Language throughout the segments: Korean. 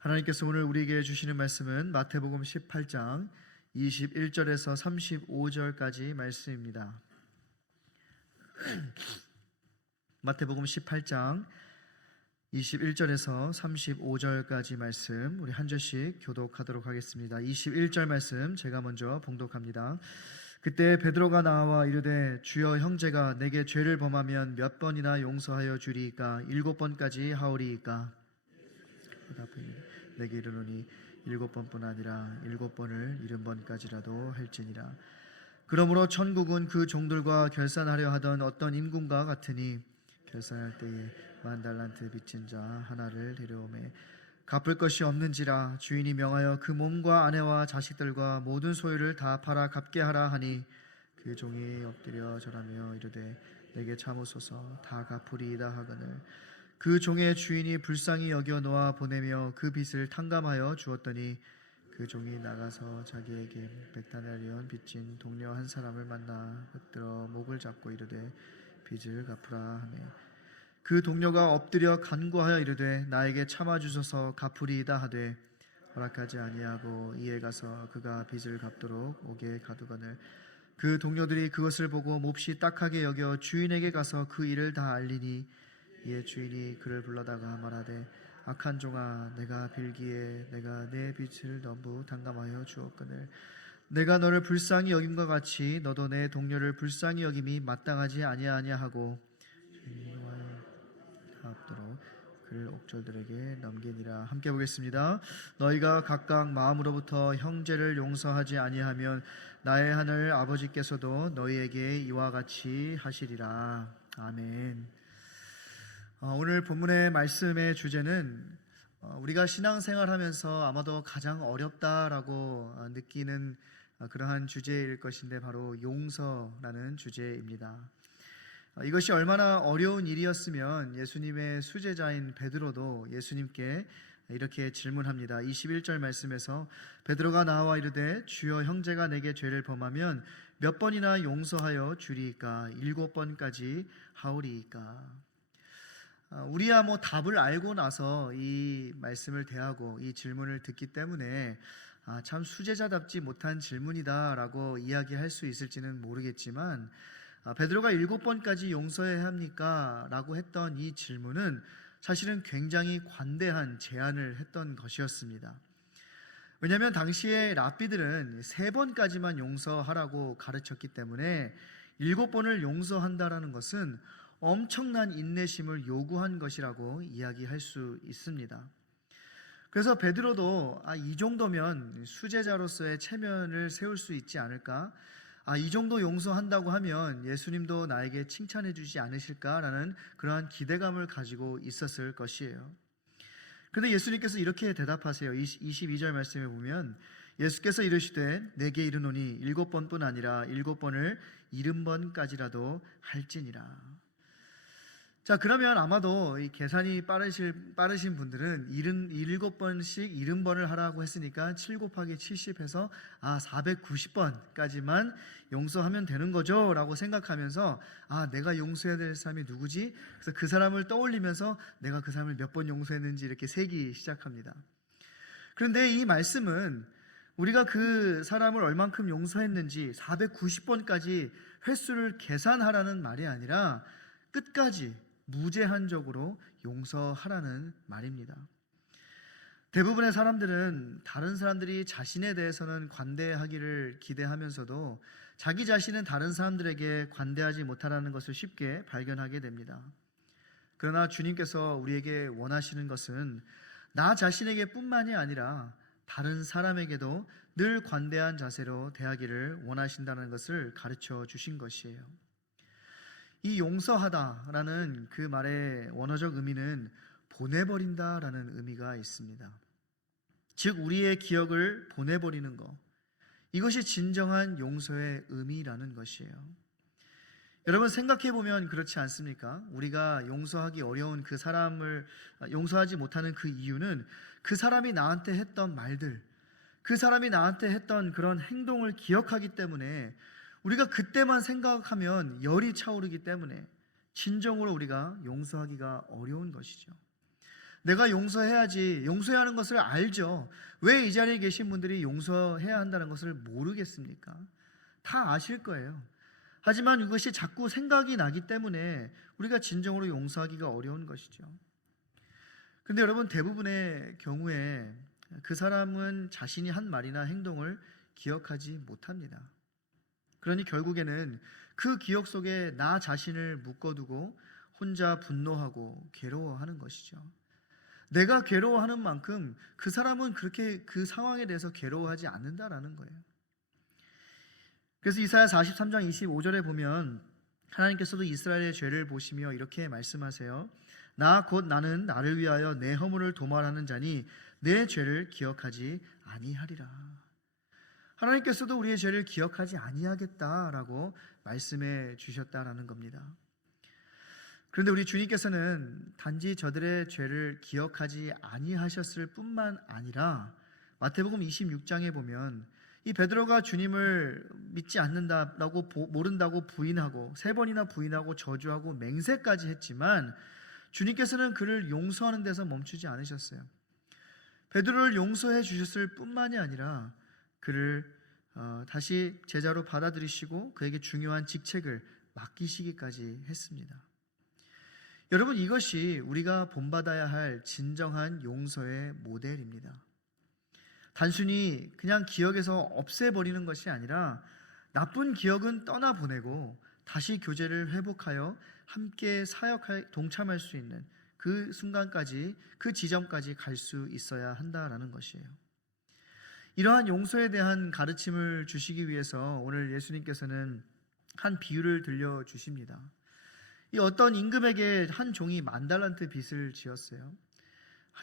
하나님께서 오늘 우리에게 주시는 말씀은 마태복음 18장 21절에서 35절까지 말씀입니다. 마태복음 18장 21절에서 35절까지 말씀 우리 한 절씩 교독하도록 하겠습니다. 21절 말씀 제가 먼저 봉독합니다. 그때 베드로가 나와 이르되 주여, 형제가 내게 죄를 범하면 몇 번이나 용서하여 주리이까? 7번까지 하오리이까? 내게 이르노니 7번뿐 아니라 7번을 70번까지라도 할지니라. 그러므로 천국은 그 종들과 결산하려 하던 어떤 임금과 같으니 결산할 때에 10,000달란트 빚진 자 하나를 데려오매 갚을 것이 없는지라 주인이 명하여 그 몸과 아내와 자식들과 모든 소유를 다 팔아 갚게 하라 하니 그 종이 엎드려 절하며 이르되 내게 참으소서 다 갚으리이다 하거늘 그 종의 주인이 불쌍히 여겨 놓아 보내며 그 빚을 탕감하여 주었더니 그 종이 나가서 자기에게 100데나리온 빚진 동료 한 사람을 만나 붙들어 목을 잡고 이르되 빚을 갚으라 하매 그 동료가 엎드려 간구하여 이르되 나에게 참아주소서 갚으리이다 하되 허락하지 아니하고 이에 가서 그가 빚을 갚도록 옥에 가두거늘 그 동료들이 그것을 보고 몹시 딱하게 여겨 주인에게 가서 그 일을 다 알리니 이에 주인이 그를 불러다가 말하되 악한 종아, 내가 빌기에 내가 내 빚을 전부 탕감하여 주었거늘 내가 너를 불쌍히 여김과 같이 너도 내 동료를 불쌍히 여김이 마땅하지 아니하냐 하고 주인이 노하여 하도록 그를 옥졸들에게 넘기니라. 함께 보겠습니다. 너희가 각각 마음으로부터 형제를 용서하지 아니하면 나의 하늘 아버지께서도 너희에게 이와 같이 하시리라. 아멘. 오늘 본문의 말씀의 주제는 우리가 신앙생활하면서 아마도 가장 어렵다라고 느끼는 그러한 주제일 것인데 바로 용서라는 주제입니다. 이것이 얼마나 어려운 일이었으면 예수님의 수제자인 베드로도 예수님께 이렇게 질문합니다. 21절 말씀에서 베드로가 나와 이르되 주여, 형제가 내게 죄를 범하면 몇 번이나 용서하여 주리이까? 7번까지 하오리이까? 우리야 답을 알고 나서 이 말씀을 대하고 이 질문을 듣기 때문에 참 수제자답지 못한 질문이다라고 이야기할 수 있을지는 모르겠지만 베드로가 7번까지 용서해야 합니까? 라고 했던 이 질문은 사실은 굉장히 관대한 제안을 했던 것이었습니다. 왜냐하면 당시에 랍비들은 3번까지만 용서하라고 가르쳤기 때문에 7번을 용서한다라는 것은 엄청난 인내심을 요구한 것이라고 이야기할 수 있습니다. 그래서 베드로도 이 정도면 수제자로서의 체면을 세울 수 있지 않을까? 이 정도 용서한다고 하면 예수님도 나에게 칭찬해 주지 않으실까라는 그러한 기대감을 가지고 있었을 것이에요. 그런데 예수님께서 이렇게 대답하세요. 22절 말씀에 보면 예수께서 이르시되 내게 이르노니 7번뿐 아니라 7번을 70번까지라도 할지니라. 자, 그러면 아마도 이 계산이 빠르신 분들은 7번씩 70번을 하라고 했으니까 7 곱하기 70 해서 490번까지만 용서하면 되는 거죠 라고 생각하면서 내가 용서해야 될 사람이 누구지? 그래서 그 사람을 떠올리면서 내가 그 사람을 몇 번 용서했는지 이렇게 세기 시작합니다. 그런데 이 말씀은 우리가 그 사람을 얼만큼 용서했는지 490번까지 횟수를 계산하라는 말이 아니라 끝까지 무제한적으로 용서하라는 말입니다. 대부분의 사람들은 다른 사람들이 자신에 대해서는 관대하기를 기대하면서도 자기 자신은 다른 사람들에게 관대하지 못하라는 것을 쉽게 발견하게 됩니다. 그러나 주님께서 우리에게 원하시는 것은 나 자신에게 뿐만이 아니라 다른 사람에게도 늘 관대한 자세로 대하기를 원하신다는 것을 가르쳐 주신 것이에요. 이 용서하다라는 그 말의 원어적 의미는 보내버린다라는 의미가 있습니다. 즉 우리의 기억을 보내버리는 것, 이것이 진정한 용서의 의미라는 것이에요. 여러분 생각해보면 그렇지 않습니까? 우리가 용서하기 어려운 그 사람을 용서하지 못하는 그 이유는 그 사람이 나한테 했던 말들, 그 사람이 나한테 했던 그런 행동을 기억하기 때문에 우리가 그때만 생각하면 열이 차오르기 때문에 진정으로 우리가 용서하기가 어려운 것이죠. 내가 용서해야지, 용서해야 하는 것을 알죠. 왜 이 자리에 계신 분들이 용서해야 한다는 것을 모르겠습니까? 다 아실 거예요. 하지만 이것이 자꾸 생각이 나기 때문에 우리가 진정으로 용서하기가 어려운 것이죠. 근데 여러분, 대부분의 경우에 그 사람은 자신이 한 말이나 행동을 기억하지 못합니다. 그러니 결국에는 그 기억 속에 나 자신을 묶어두고 혼자 분노하고 괴로워하는 것이죠. 내가 괴로워하는 만큼 그 사람은 그렇게 그 상황에 대해서 괴로워하지 않는다라는 거예요. 그래서 이사야 43장 25절에 보면 하나님께서도 이스라엘의 죄를 보시며 이렇게 말씀하세요. 나 곧 나는 나를 위하여 내 허물을 도말하는 자니 내 죄를 기억하지 아니하리라. 하나님께서도 우리의 죄를 기억하지 아니하겠다라고 말씀해 주셨다라는 겁니다. 그런데 우리 주님께서는 단지 저들의 죄를 기억하지 아니하셨을 뿐만 아니라 마태복음 26장에 보면 이 베드로가 주님을 믿지 않는다라고 모른다고 부인하고 3번이나 부인하고 저주하고 맹세까지 했지만 주님께서는 그를 용서하는 데서 멈추지 않으셨어요. 베드로를 용서해 주셨을 뿐만이 아니라 그를 다시 제자로 받아들이시고 그에게 중요한 직책을 맡기시기까지 했습니다. 여러분, 이것이 우리가 본받아야 할 진정한 용서의 모델입니다. 단순히 그냥 기억에서 없애버리는 것이 아니라 나쁜 기억은 떠나보내고 다시 교제를 회복하여 함께 동참할 수 있는 그 순간까지, 그 지점까지 갈 수 있어야 한다라는 것이에요. 이러한 용서에 대한 가르침을 주시기 위해서 오늘 예수님께서는 한 비유를 들려주십니다. 이 어떤 임금에게 한 종이 10,000달란트 빚을 지었어요.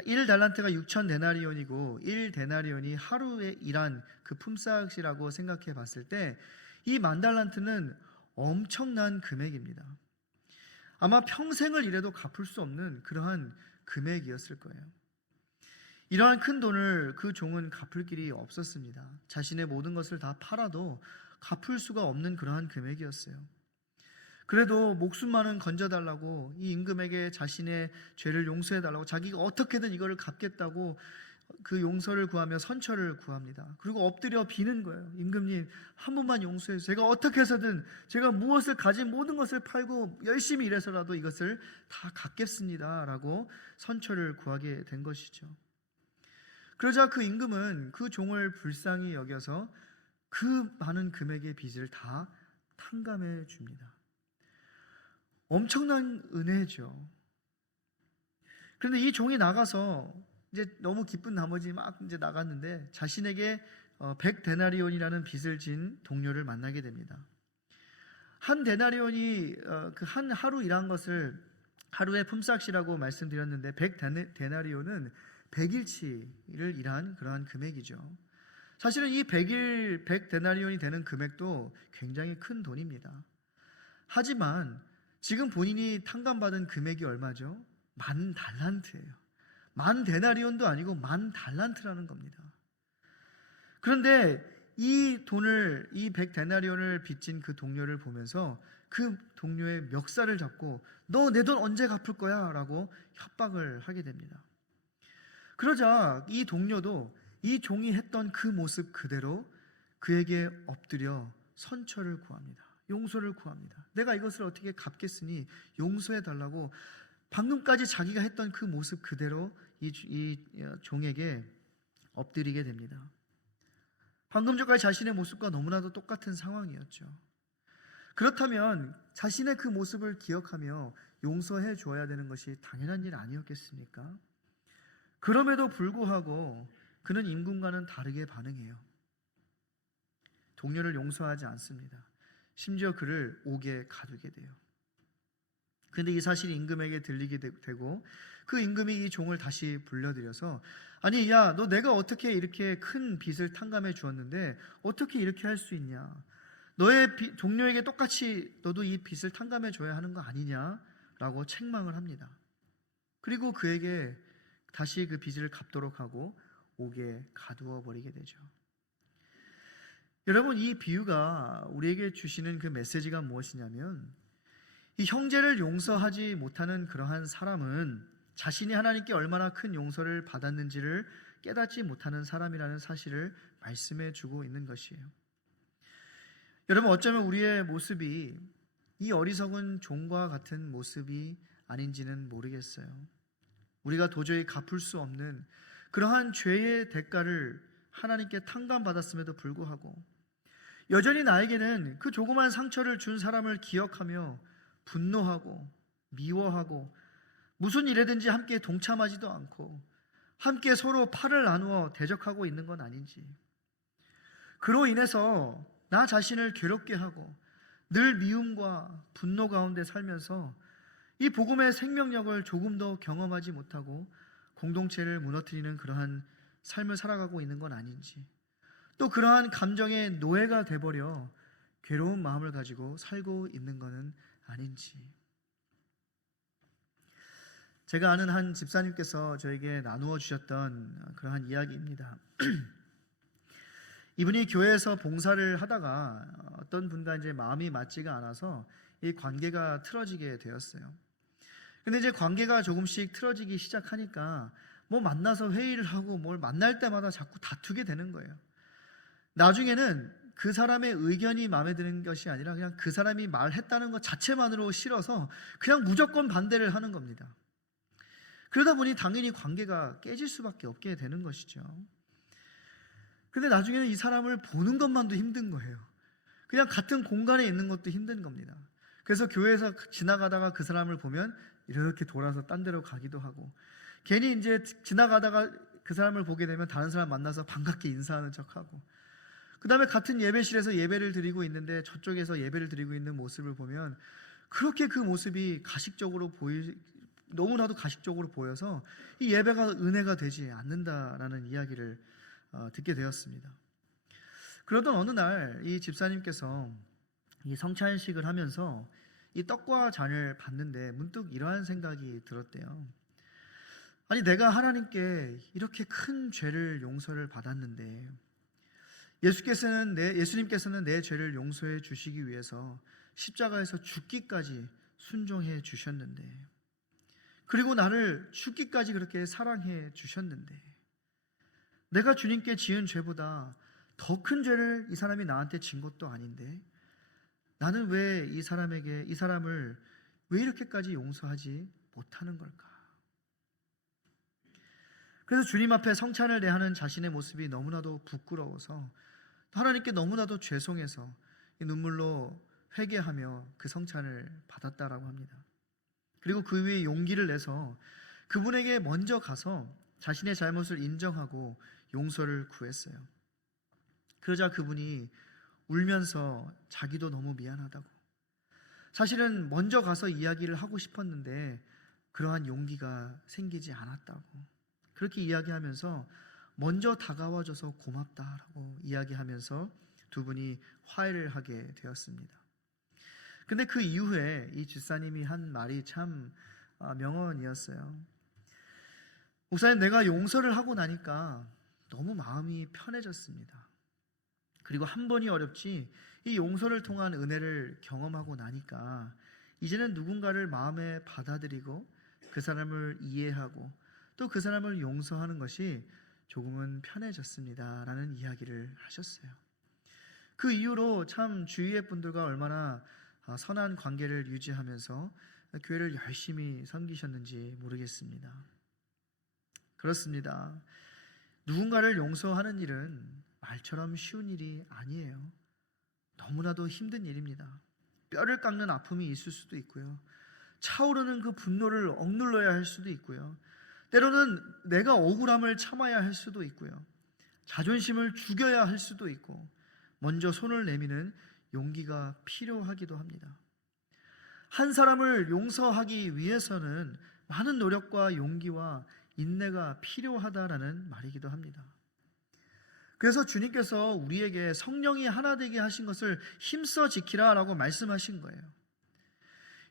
1달란트가 6,000데나리온이고 1데나리온이 하루에 일한 그 품삯이라고 생각해 봤을 때 이 10,000달란트는 엄청난 금액입니다. 아마 평생을 일해도 갚을 수 없는 그러한 금액이었을 거예요. 이러한 큰 돈을 그 종은 갚을 길이 없었습니다. 자신의 모든 것을 다 팔아도 갚을 수가 없는 그러한 금액이었어요. 그래도 목숨만은 건져달라고 이 임금에게 자신의 죄를 용서해달라고 자기가 어떻게든 이거를 갚겠다고 그 용서를 구하며 선처를 구합니다. 그리고 엎드려 비는 거예요. 임금님, 한 번만 용서해주세요. 제가 어떻게 해서든 제가 무엇을 가진 모든 것을 팔고 열심히 일해서라도 이것을 다 갚겠습니다 라고 선처를 구하게 된 것이죠. 그러자 그 임금은 그 종을 불쌍히 여겨서 그 많은 금액의 빚을 다 탕감해 줍니다. 엄청난 은혜죠. 그런데 이 종이 나가서 이제 너무 기쁜 나머지 막 이제 나갔는데 자신에게 100데나리온이라는 빚을 진 동료를 만나게 됩니다. 한 데나리온이 그 한 하루 일한 것을 하루의 품삯이라고 말씀드렸는데 100데나리온은 100일치를 일한 그러한 금액이죠. 사실은 이 100데나리온이 되는 금액도 굉장히 큰 돈입니다. 하지만 지금 본인이 탕감받은 금액이 얼마죠? 10,000달란트예요. 10,000데나리온도 아니고 10,000달란트라는 겁니다. 그런데 이 돈을, 이 100데나리온을 빚진 그 동료를 보면서 그 동료의 멱살을 잡고 너 내 돈 언제 갚을 거야? 라고 협박을 하게 됩니다. 그러자 이 동료도 이 종이 했던 그 모습 그대로 그에게 엎드려 선처를 구합니다. 용서를 구합니다. 내가 이것을 어떻게 갚겠으니 용서해달라고 방금까지 자기가 했던 그 모습 그대로 이 종에게 엎드리게 됩니다. 방금 전까지 자신의 모습과 너무나도 똑같은 상황이었죠. 그렇다면 자신의 그 모습을 기억하며 용서해 주어야 되는 것이 당연한 일 아니었겠습니까? 그럼에도 불구하고 그는 임금과는 다르게 반응해요. 동료를 용서하지 않습니다. 심지어 그를 옥에 가두게 돼요. 그런데 이 사실이 임금에게 들리게 되고 그 임금이 이 종을 다시 불러들여서 아니 야, 너 내가 어떻게 이렇게 큰 빚을 탕감해 주었는데 어떻게 이렇게 할 수 있냐? 너의 동료에게 똑같이 너도 이 빚을 탕감해 줘야 하는 거 아니냐라고 책망을 합니다. 그리고 그에게 다시 그 빚을 갚도록 하고 옥에 가두어 버리게 되죠. 여러분, 이 비유가 우리에게 주시는 그 메시지가 무엇이냐면 이 형제를 용서하지 못하는 그러한 사람은 자신이 하나님께 얼마나 큰 용서를 받았는지를 깨닫지 못하는 사람이라는 사실을 말씀해 주고 있는 것이에요. 여러분, 어쩌면 우리의 모습이 이 어리석은 종과 같은 모습이 아닌지는 모르겠어요. 우리가 도저히 갚을 수 없는 그러한 죄의 대가를 하나님께 탕감받았음에도 불구하고 여전히 나에게는 그 조그만 상처를 준 사람을 기억하며 분노하고 미워하고 무슨 일에든지 함께 동참하지도 않고 함께 서로 팔을 나누어 대적하고 있는 건 아닌지, 그로 인해서 나 자신을 괴롭게 하고 늘 미움과 분노 가운데 살면서 이 복음의 생명력을 조금 더 경험하지 못하고 공동체를 무너뜨리는 그러한 삶을 살아가고 있는 건 아닌지, 또 그러한 감정의 노예가 돼버려 괴로운 마음을 가지고 살고 있는 것은 아닌지. 제가 아는 한 집사님께서 저에게 나누어 주셨던 그러한 이야기입니다. 이분이 교회에서 봉사를 하다가 어떤 분과 이제 마음이 맞지가 않아서 이 관계가 틀어지게 되었어요. 근데 이제 관계가 조금씩 틀어지기 시작하니까 뭐 만나서 회의를 하고 뭘 만날 때마다 자꾸 다투게 되는 거예요. 나중에는 그 사람의 의견이 마음에 드는 것이 아니라 그냥 그 사람이 말했다는 것 자체만으로 싫어서 그냥 무조건 반대를 하는 겁니다. 그러다 보니 당연히 관계가 깨질 수밖에 없게 되는 것이죠. 근데 나중에는 이 사람을 보는 것만도 힘든 거예요. 그냥 같은 공간에 있는 것도 힘든 겁니다. 그래서 교회에서 지나가다가 그 사람을 보면 이렇게 돌아서 딴 데로 가기도 하고, 괜히 이제 지나가다가 그 사람을 보게 되면 다른 사람 만나서 반갑게 인사하는 척하고, 그 다음에 같은 예배실에서 예배를 드리고 있는데 저쪽에서 예배를 드리고 있는 모습을 보면 그렇게 그 모습이 너무나도 가식적으로 보여서 이 예배가 은혜가 되지 않는다라는 이야기를 듣게 되었습니다. 그러던 어느 날 이 집사님께서 이 성찬식을 하면서 이 떡과 잔을 받는데 문득 이러한 생각이 들었대요. 아니, 내가 하나님께 이렇게 큰 죄를 용서를 받았는데 예수님께서는 내 죄를 용서해 주시기 위해서 십자가에서 죽기까지 순종해 주셨는데, 그리고 나를 죽기까지 그렇게 사랑해 주셨는데, 내가 주님께 지은 죄보다 더 큰 죄를 이 사람이 나한테 진 것도 아닌데 나는 왜 이 사람을 왜 이렇게까지 용서하지 못하는 걸까? 그래서 주님 앞에 성찬을 대하는 자신의 모습이 너무나도 부끄러워서 하나님께 너무나도 죄송해서 눈물로 회개하며 그 성찬을 받았다라고 합니다. 그리고 그 위에 용기를 내서 그분에게 먼저 가서 자신의 잘못을 인정하고 용서를 구했어요. 그러자 그분이 울면서 자기도 너무 미안하다고, 사실은 먼저 가서 이야기를 하고 싶었는데 그러한 용기가 생기지 않았다고, 그렇게 이야기하면서 먼저 다가와줘서 고맙다라고 이야기하면서 두 분이 화해를 하게 되었습니다. 근데 그 이후에 이 집사님이 한 말이 참 명언이었어요. 목사님, 내가 용서를 하고 나니까 너무 마음이 편해졌습니다. 그리고 한 번이 어렵지 이 용서를 통한 은혜를 경험하고 나니까 이제는 누군가를 마음에 받아들이고 그 사람을 이해하고 또 그 사람을 용서하는 것이 조금은 편해졌습니다 라는 이야기를 하셨어요. 그 이후로 참 주위의 분들과 얼마나 선한 관계를 유지하면서 교회를 열심히 섬기셨는지 모르겠습니다. 그렇습니다. 누군가를 용서하는 일은 말처럼 쉬운 일이 아니에요. 너무나도 힘든 일입니다. 뼈를 깎는 아픔이 있을 수도 있고요, 차오르는 그 분노를 억눌러야 할 수도 있고요, 때로는 내가 억울함을 참아야 할 수도 있고요, 자존심을 죽여야 할 수도 있고, 먼저 손을 내미는 용기가 필요하기도 합니다. 한 사람을 용서하기 위해서는 많은 노력과 용기와 인내가 필요하다라는 말이기도 합니다. 그래서 주님께서 우리에게 성령이 하나 되게 하신 것을 힘써 지키라 라고 말씀하신 거예요.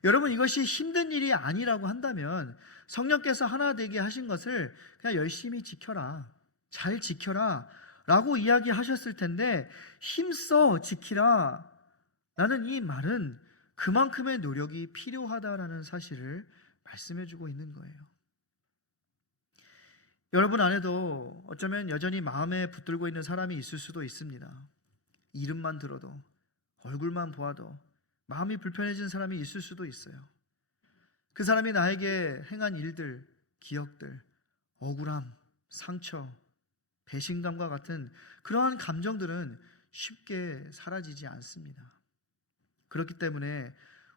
여러분, 이것이 힘든 일이 아니라고 한다면 성령께서 하나 되게 하신 것을 그냥 열심히 지켜라, 잘 지켜라 라고 이야기하셨을 텐데, 힘써 지키라 라는 이 말은 그만큼의 노력이 필요하다라는 사실을 말씀해 주고 있는 거예요. 여러분 안에도 어쩌면 여전히 마음에 붙들고 있는 사람이 있을 수도 있습니다. 이름만 들어도, 얼굴만 보아도 마음이 불편해진 사람이 있을 수도 있어요. 그 사람이 나에게 행한 일들, 기억들, 억울함, 상처, 배신감과 같은 그러한 감정들은 쉽게 사라지지 않습니다. 그렇기 때문에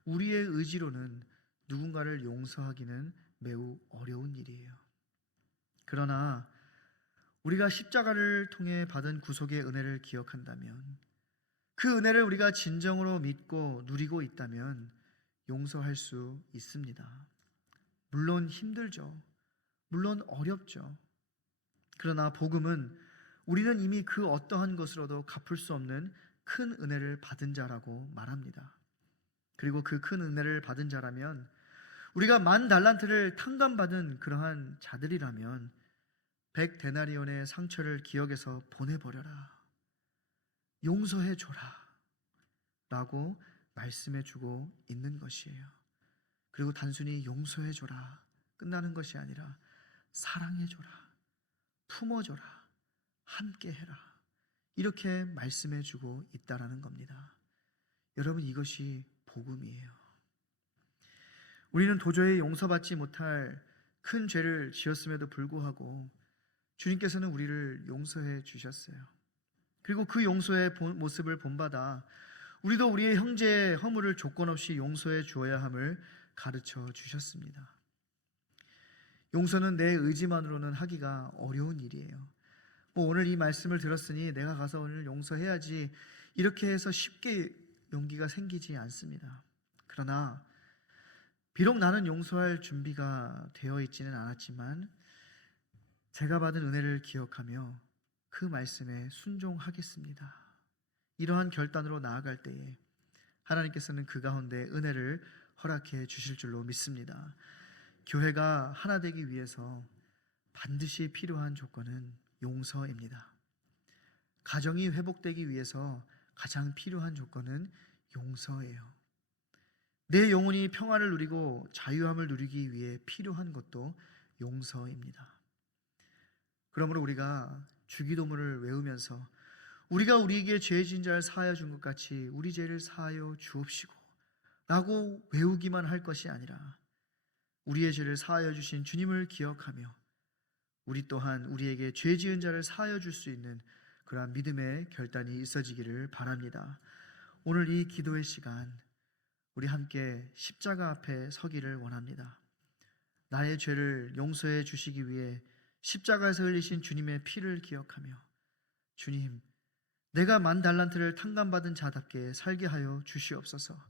우리의 의지로는 누군가를 용서하기는 매우 어려운 일이에요. 그러나 우리가 십자가를 통해 받은 구속의 은혜를 기억한다면, 그 은혜를 우리가 진정으로 믿고 누리고 있다면 용서할 수 있습니다. 물론 힘들죠. 물론 어렵죠. 그러나 복음은 우리는 이미 그 어떠한 것으로도 갚을 수 없는 큰 은혜를 받은 자라고 말합니다. 그리고 그 큰 은혜를 받은 자라면, 우리가 10,000달란트를 탕감받은 그러한 자들이라면 100데나리온의 상처를 기억해서 보내버려라, 용서해줘라 라고 말씀해주고 있는 것이에요. 그리고 단순히 용서해줘라 끝나는 것이 아니라 사랑해줘라, 품어줘라, 함께해라, 이렇게 말씀해주고 있다라는 겁니다. 여러분, 이것이 복음이에요. 우리는 도저히 용서받지 못할 큰 죄를 지었음에도 불구하고 주님께서는 우리를 용서해 주셨어요. 그리고 그 용서의 모습을 본받아 우리도 우리의 형제의 허물을 조건 없이 용서해 주어야 함을 가르쳐 주셨습니다. 용서는 내 의지만으로는 하기가 어려운 일이에요. 오늘 이 말씀을 들었으니 내가 가서 오늘 용서해야지, 이렇게 해서 쉽게 용기가 생기지 않습니다. 그러나 비록 나는 용서할 준비가 되어 있지는 않았지만 제가 받은 은혜를 기억하며 그 말씀에 순종하겠습니다, 이러한 결단으로 나아갈 때에 하나님께서는 그 가운데 은혜를 허락해 주실 줄로 믿습니다. 교회가 하나 되기 위해서 반드시 필요한 조건은 용서입니다. 가정이 회복되기 위해서 가장 필요한 조건은 용서예요. 내 영혼이 평화를 누리고 자유함을 누리기 위해 필요한 것도 용서입니다. 그러므로 우리가 주기도문을 외우면서 우리가 우리에게 죄 지은 자를 사하여 준 것 같이 우리 죄를 사하여 주옵시고 라고 외우기만 할 것이 아니라 우리의 죄를 사하여 주신 주님을 기억하며 우리 또한 우리에게 죄 지은 자를 사하여 줄 수 있는 그러한 믿음의 결단이 있어지기를 바랍니다. 오늘 이 기도의 시간 우리 함께 십자가 앞에 서기를 원합니다. 나의 죄를 용서해 주시기 위해 십자가에서 흘리신 주님의 피를 기억하며, 주님, 내가 10,000달란트를 탕감받은 자답게 살게 하여 주시옵소서.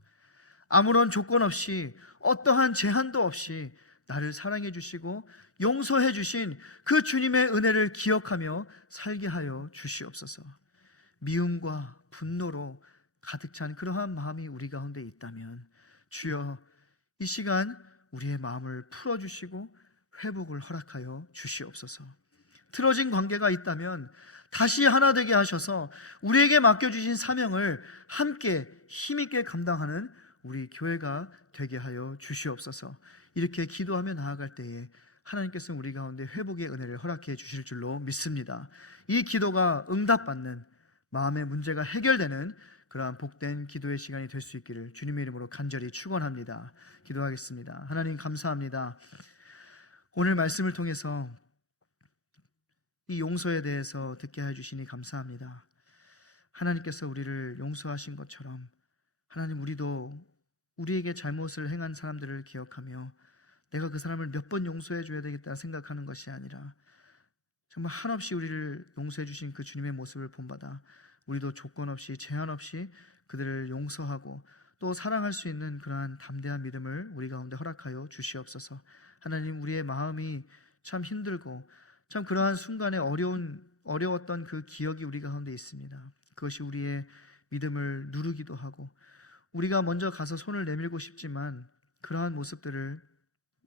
아무런 조건 없이, 어떠한 제한도 없이 나를 사랑해 주시고 용서해 주신 그 주님의 은혜를 기억하며 살게 하여 주시옵소서. 미움과 분노로 가득 찬 그러한 마음이 우리 가운데 있다면 주여, 이 시간 우리의 마음을 풀어주시고 회복을 허락하여 주시옵소서. 틀어진 관계가 있다면 다시 하나 되게 하셔서 우리에게 맡겨주신 사명을 함께 힘있게 감당하는 우리 교회가 되게 하여 주시옵소서. 이렇게 기도하며 나아갈 때에 하나님께서는 우리 가운데 회복의 은혜를 허락해 주실 줄로 믿습니다. 이 기도가 응답받는, 마음의 문제가 해결되는 그러한 복된 기도의 시간이 될 수 있기를 주님의 이름으로 간절히 축원합니다. 기도하겠습니다. 하나님, 감사합니다. 오늘 말씀을 통해서 이 용서에 대해서 듣게 해주시니 감사합니다. 하나님께서 우리를 용서하신 것처럼 하나님, 우리도 우리에게 잘못을 행한 사람들을 기억하며 내가 그 사람을 몇 번 용서해 줘야 되겠다 생각하는 것이 아니라 정말 한없이 우리를 용서해 주신 그 주님의 모습을 본받아 우리도 조건 없이, 제한 없이 그들을 용서하고 또 사랑할 수 있는 그러한 담대한 믿음을 우리 가운데 허락하여 주시옵소서. 하나님, 우리의 마음이 참 힘들고 참 그러한 순간에 어려웠던 그 기억이 우리 가운데 있습니다. 그것이 우리의 믿음을 누르기도 하고 우리가 먼저 가서 손을 내밀고 싶지만 그러한 모습들을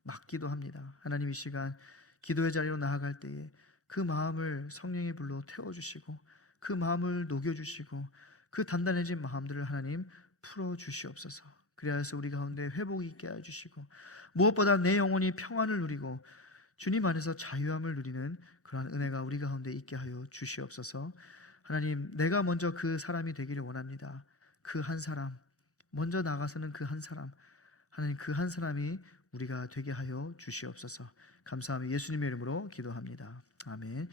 막기도 합니다. 하나님, 이 시간 기도의 자리로 나아갈 때에 그 마음을 성령의 불로 태워주시고 그 마음을 녹여주시고 그 단단해진 마음들을 하나님 풀어주시옵소서. 그리하여서 우리 가운데 회복이 있게 해주시고 무엇보다 내 영혼이 평안을 누리고 주님 안에서 자유함을 누리는 그러한 은혜가 우리 가운데 있게 하여 주시옵소서. 하나님, 내가 먼저 그 사람이 되기를 원합니다. 그 한 사람, 먼저 나가서는 그 한 사람, 하나님, 그 한 사람이 우리가 되게 하여 주시옵소서. 감사하며 예수님의 이름으로 기도합니다. 아멘.